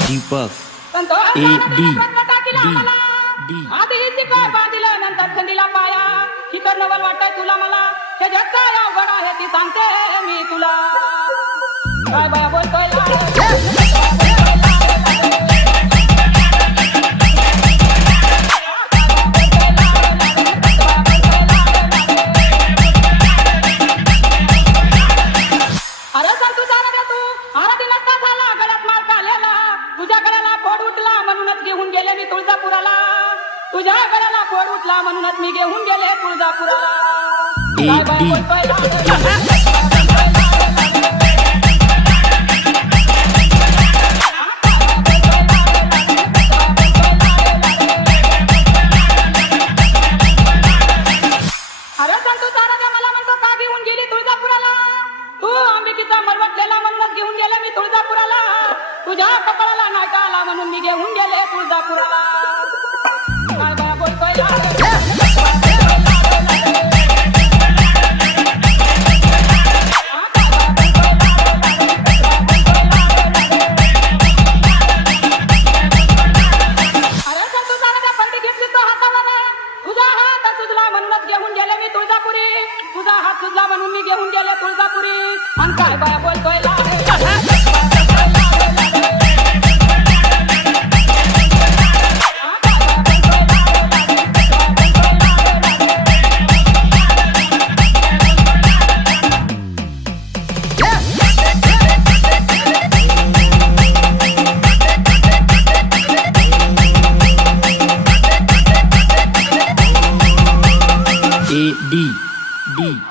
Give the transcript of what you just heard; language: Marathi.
दीपक आधीची काय बांधिलं नंतर थंडीला पाया ही कर्णवल वाटतंय तुला मला हे जग काय अवघड आहे ती सांगते मी तुला काय बाया बोलतोय अरे सर तू जाणं दे तू आरती नसता झाला गळ्यात मार खाल्लेला तुझ्या गळ्याला फोड उठला म्हणूनच घेऊन गेले मी तुळजापुराला तुझ्या गळ्याला फोड उठला म्हणूनच मी घेऊन गेले तुळजापुराला काय बाया बोलतोय अरे संतू तारा दे मला म्हणतो का घेऊन गेली तुळजापुराला तू अंबिकेचा मरवटलेला म्हणूनच घेऊन गेले मी तुळजापुराला तुझ्या कपाळाला नाटा आला म्हणून मी घेऊन गेले तुळजापुराला काय बाया बोलतोय अरे संतू तारा दे पंडी घेतली तो हाताला तुझा हात सुजला म्हणूनच घेऊन गेले मी तुळजापुरी तुझा हात सुजला म्हणून मी घेऊन गेले तुळजापुरी आणि काय बाया बोलतोय AD